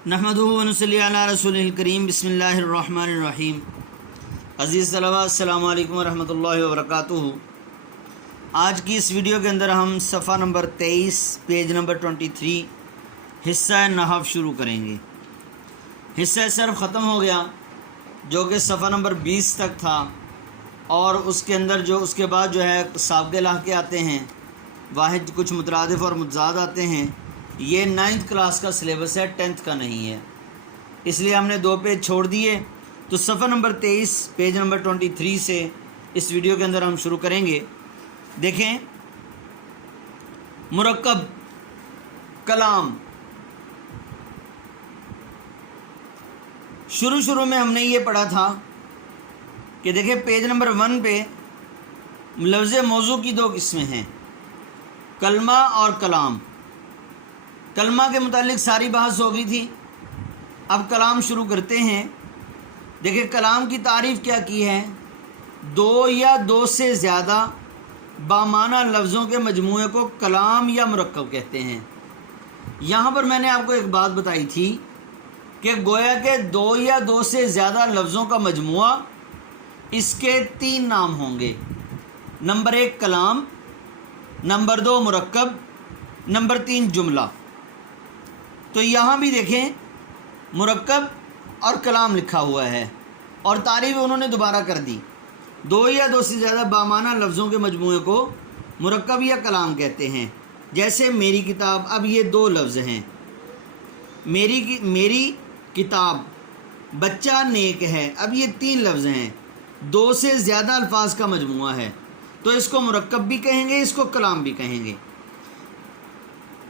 नहमदुहु व नसल्ली अला रसूलिल करीम बिस्मिल्लाहिर्रहमानिर्रहीम। अज़ीज़ तलबा अस्सलामु अलैकुम व रहमतुल्लाहि व बरकातुहू। आज की इस वीडियो के अंदर हम सफ़ा नंबर 23 पेज नंबर 23 हिस्सा नहव शुरू करेंगे। हिस्सा सर्फ ख़त्म हो गया जो कि सफ़ा नंबर 20 तक था, और उसके अंदर जो उसके बाद जो है साबक़े लाहक़े आते हैं, वाहिद कुछ मुतरादिफ़ और मुतज़ाद आते हैं। ये 9th क्लास का सिलेबस है, 10th का नहीं है, इसलिए हमने 2 पेज छोड़ दिए। तो सफ़ा नंबर 23 पेज नंबर 23 से इस वीडियो के अंदर हम शुरू करेंगे। देखें, मुरक्कब कलाम। शुरू में हमने ये पढ़ा था कि देखें पेज नंबर 1 पे लफ्ज़ मौजू की 2 किस्में हैं, कलमा और कलाम। कलमा के मुतालिक सारी बहस हो गई थी, अब कलाम शुरू करते हैं। देखिए कलाम की तारीफ़ क्या की है, 2 या 2 से ज़्यादा बामाना लफ्ज़ों के मजमूए को कलाम या मुरक्कब कहते हैं। यहाँ पर मैंने आपको एक बात बताई थी कि गोया के 2 या 2 से ज़्यादा लफ्ज़ों का मजमूआ, इसके 3 नाम होंगे। नंबर 1 कलाम, नंबर 2 मुरक्कब, नंबर 3 जुमला। तो यहाँ भी देखें मुरक्कब और कलाम लिखा हुआ है, और तारीफ़ उन्होंने दोबारा कर दी। 2 या 2 से ज़्यादा बामाना लफ्ज़ों के मजमूए को मुरक्कब या कलाम कहते हैं। जैसे मेरी किताब, अब ये 2 लफ्ज़ हैं। मेरी किताब, बच्चा नेक है, अब ये 3 लफ्ज़ हैं। 2 से ज़्यादा अल्फाज का मजमूआ है, तो इसको मुरक्कब भी कहेंगे, इसको कलाम भी कहेंगे।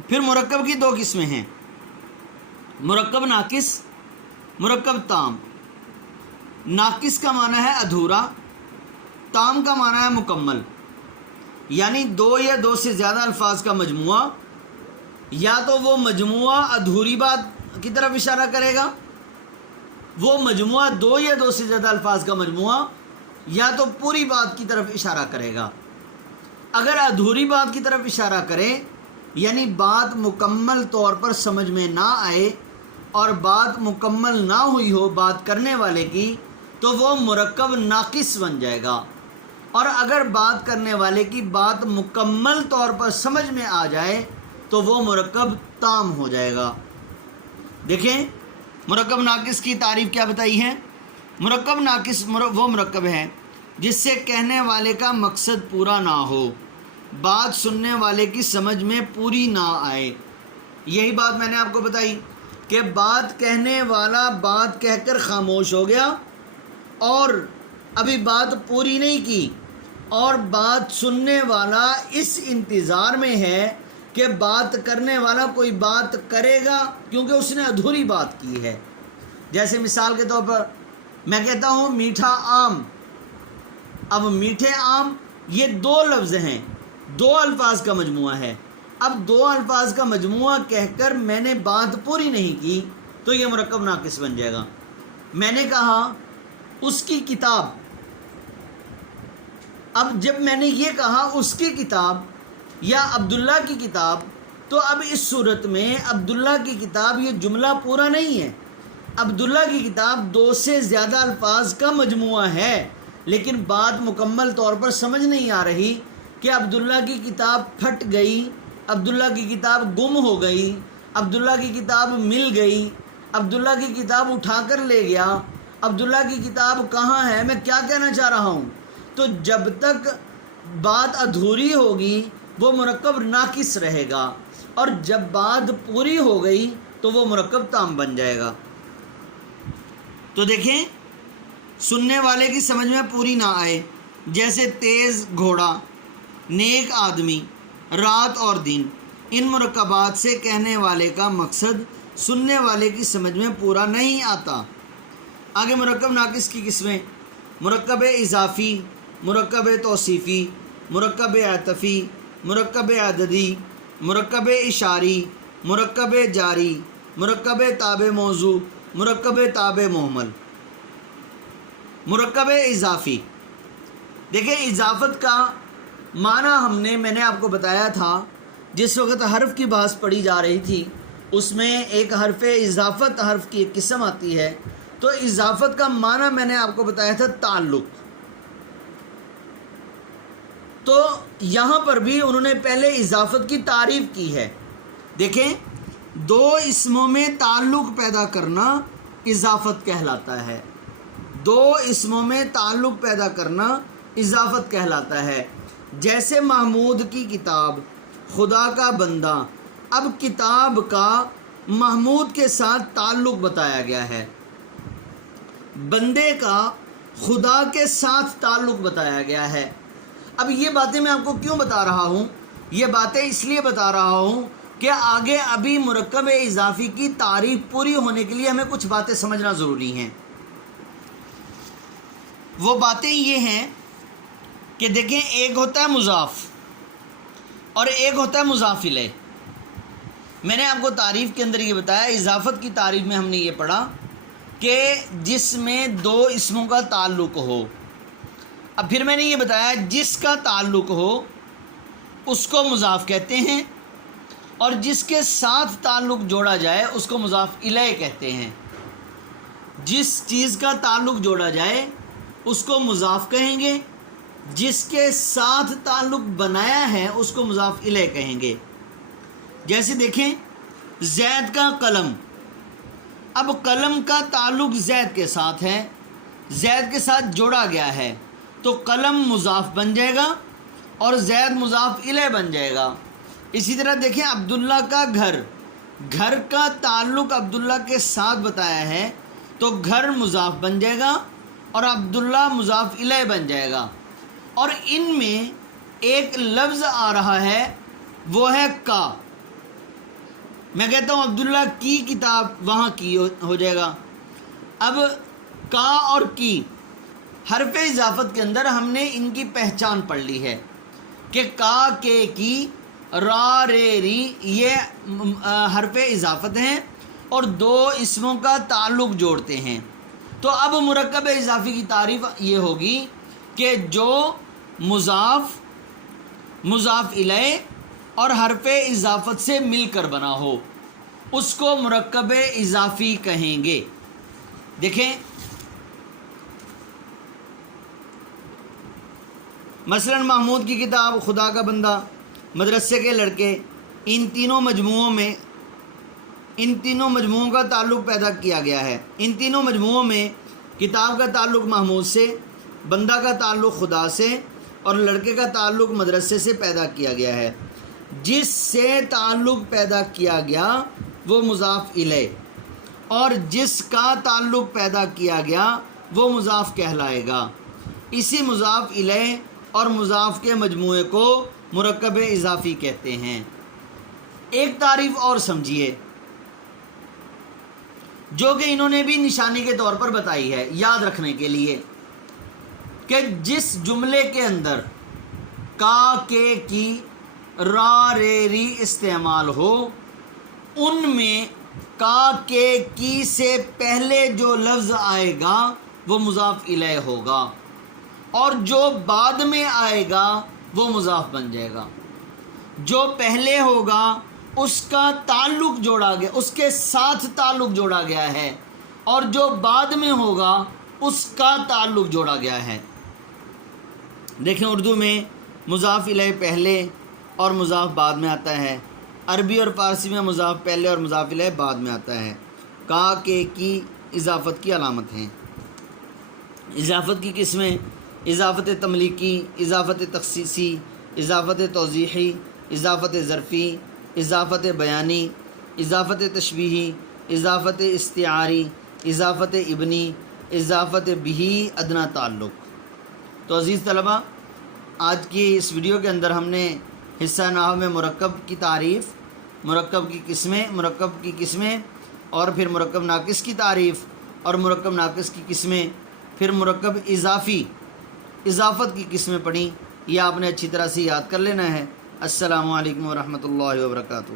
फिर मुरक्कब की 2 किस्में हैं, मुरक्कब नाकिस, मुरक्कब ताम। नाकिस का माना है अधूरा, ताम का माना है मुकम्मल। यानी 2 या 2 से ज़्यादा अल्फाज का मजमूआ, या तो वो मजमूआ अधूरी बात की तरफ इशारा करेगा, वो मजमूआ 2 या 2 से ज़्यादा अल्फाज का मजमूआ, या तो पूरी बात की तरफ इशारा करेगा। अगर अधूरी बात की तरफ इशारा करे, यानी बात मुकम्मल तौर पर समझ में ना आए और बात मुकम्मल ना हुई हो बात करने वाले की, तो वो मुरक्कब नाकिस बन जाएगा। और अगर बात करने वाले की बात मुकम्मल तौर पर समझ में आ जाए, तो वो मुरक्कब ताम हो जाएगा। देखें मुरक्कब नाकिस की तारीफ़ क्या बताई है। मुरक्कब नाकिस वो मुरक्कब है जिससे कहने वाले का मकसद पूरा ना हो, बात सुनने वाले की समझ में पूरी ना आए। यही बात मैंने आपको बताई कि बात कहने वाला बात कहकर ख़ामोश हो गया और अभी बात पूरी नहीं की, और बात सुनने वाला इस इंतज़ार में है कि बात करने वाला कोई बात करेगा, क्योंकि उसने अधूरी बात की है। जैसे मिसाल के तौर पर मैं कहता हूँ मीठा आम। अब मीठे आम ये 2 लफ्ज़ हैं, 2 अल्फाज का मजमूआ है। अब 2 अल्फाज का मजमूआ कहकर मैंने बात पूरी नहीं की, तो ये मुरक्कब नाकिस बन जाएगा। मैंने कहा उसकी किताब, अब जब मैंने ये कहा उसकी किताब या अब्दुल्ला की किताब, तो अब इस सूरत में अब्दुल्ला की किताब ये जुमला पूरा नहीं है। अब्दुल्ला की किताब 2 से ज़्यादा अल्फाज का मजमूआ है, लेकिन बात मुकम्मल तौर पर समझ नहीं आ रही कि अब्दुल्ला की किताब फट गई, अब्दुल्ला की किताब गुम हो गई, अब्दुल्ला की किताब मिल गई, अब्दुल्ला की किताब उठाकर ले गया, अब्दुल्ला की किताब कहाँ है, मैं क्या कहना चाह रहा हूँ। तो जब तक बात अधूरी होगी वो मुरक्कब नाकिस रहेगा, और जब बात पूरी हो गई तो वो मुरक्कब ताम बन जाएगा। तो देखें सुनने वाले की समझ में पूरी ना आए, जैसे तेज़ घोड़ा, नेक आदमी, रात और दिन। इन मुरक्कबात से कहने वाले का मकसद सुनने वाले की समझ में पूरा नहीं आता। आगे मुरक्कब नाकिस की किस्में, मुरक्कब इज़ाफ़ी, मुरक्कब तौसीफ़ी, मुरक्कब आतफ़ी, मुरक्कब अददी, मुरक्कब इशारी, मुरक्कब जारी, मुरक्कब ताब मौजू, मुरक्कब ताब मुहमल। मुरक्कब इज़ाफ़ी, देखिए इजाफ़त का माना मैंने आपको बताया था जिस वक्त हर्फ की बहस पढ़ी जा रही थी, اس میں ایک حرف اضافت حرف کی ایک قسم آتی ہے، تو اضافت کا معنی میں نے آپ کو بتایا تھا تعلق، تو یہاں پر بھی انہوں نے پہلے اضافت کی تعریف کی ہے۔ دیکھیں، دو اسموں میں تعلق پیدا کرنا اضافت کہلاتا ہے، دو اسموں میں تعلق پیدا کرنا اضافت کہلاتا ہے۔ جیسے محمود کی کتاب، خدا کا بندہ، اب کتاب کا محمود کے ساتھ تعلق بتایا گیا ہے، بندے کا خدا کے ساتھ تعلق بتایا گیا ہے۔ اب یہ باتیں میں آپ کو کیوں بتا رہا ہوں؟ یہ باتیں اس لیے بتا رہا ہوں کہ آگے ابھی مرکب اضافی کی تعریف پوری ہونے کے لیے ہمیں کچھ باتیں سمجھنا ضروری ہیں۔ وہ باتیں یہ ہیں کہ دیکھیں، ایک ہوتا ہے مضاف اور ایک ہوتا ہے مضاف الیہ۔ میں نے آپ کو تعریف کے اندر یہ بتایا، اضافت کی تعریف میں ہم نے یہ پڑھا کہ جس میں دو اسموں کا تعلق ہو۔ اب پھر میں نے یہ بتایا جس کا تعلق ہو اس کو مضاف کہتے ہیں، اور جس کے ساتھ تعلق جوڑا جائے اس کو مضاف الیہ کہتے ہیں۔ جس چیز کا تعلق جوڑا جائے اس کو مضاف کہیں گے، جس کے ساتھ تعلق بنایا ہے اس کو مضاف الیہ کہیں گے۔ جیسے دیکھیں، زید کا قلم، اب قلم کا تعلق زید کے ساتھ ہے، زید کے ساتھ جوڑا گیا ہے، تو قلم مضاف بن جائے گا اور زید مضاف الیہ بن جائے گا۔ اسی طرح دیکھیں، عبداللہ کا گھر، گھر کا تعلق عبداللہ کے ساتھ بتایا ہے تو گھر مضاف بن جائے گا اور عبداللہ مضاف الیہ بن جائے گا۔ اور ان میں ایک لفظ آ رہا ہے، وہ ہے کا۔ میں کہتا ہوں عبداللہ کی کتاب، وہاں کی ہو جائے گا۔ اب کا اور کی حرف اضافت کے اندر ہم نے ان کی پہچان پڑھ لی ہے کہ کا، کے، کی، را، رے، ری، یہ حرف اضافت ہیں اور دو اسموں کا تعلق جوڑتے ہیں۔ تو اب مرکب اضافی کی تعریف یہ ہوگی کہ جو مضاف، مضاف الیہ اور حرف اضافت سے مل کر بنا ہو اس کو مرکب اضافی کہیں گے۔ دیکھیں، مثلا محمود کی کتاب، خدا کا بندہ، مدرسے کے لڑکے، ان تینوں مجموعوں کا تعلق پیدا کیا گیا ہے۔ ان تینوں مجموعوں میں کتاب کا تعلق محمود سے، بندہ کا تعلق خدا سے اور لڑکے کا تعلق مدرسے سے پیدا کیا گیا ہے۔ جس سے تعلق پیدا کیا گیا وہ مضاف الیہ، اور جس کا تعلق پیدا کیا گیا وہ مضاف کہلائے گا۔ اسی مضاف الیہ اور مضاف کے مجموعے کو مرکب اضافی کہتے ہیں۔ ایک تعریف اور سمجھیے جو کہ انہوں نے بھی نشانی کے طور پر بتائی ہے یاد رکھنے کے لیے، کہ جس جملے کے اندر کا، کے، کی، را، رے، ری استعمال ہو، ان میں کا، کے، کی سے پہلے جو لفظ آئے گا وہ مضاف الیہ ہوگا، اور جو بعد میں آئے گا وہ مضاف بن جائے گا۔ جو پہلے ہوگا اس کا تعلق جوڑا گیا، اس کے ساتھ تعلق جوڑا گیا ہے، اور جو بعد میں ہوگا اس کا تعلق جوڑا گیا ہے۔ دیکھیں، اردو میں مضاف الیہ پہلے اور مضاف بعد میں آتا ہے، عربی اور فارسی میں مضاف پہلے اور مضاف الیہ بعد میں آتا ہے۔ کا، کے، کی اضافت کی علامت ہیں۔ اضافت کی قسمیں: اضافت تملیکی، اضافت تخصیصی، اضافت توضیحی، اضافت ظرفی، اضافت بیانی، اضافت تشبیہی، اضافت استعاری، اضافت ابنی، اضافت بہی ادنیٰ تعلق۔ تو عزیز طلبہ، آج کی اس ویڈیو کے اندر ہم نے حصہ نحو میں مرکب کی تعریف، مرکب کی قسمیں اور پھر مرکب ناقص کی تعریف اور مرکب ناقص کی قسمیں، پھر مرکب اضافت کی قسمیں پڑھیں۔ یہ آپ نے اچھی طرح سے یاد کر لینا ہے۔ السلام علیکم ورحمۃ اللہ وبرکاتہ۔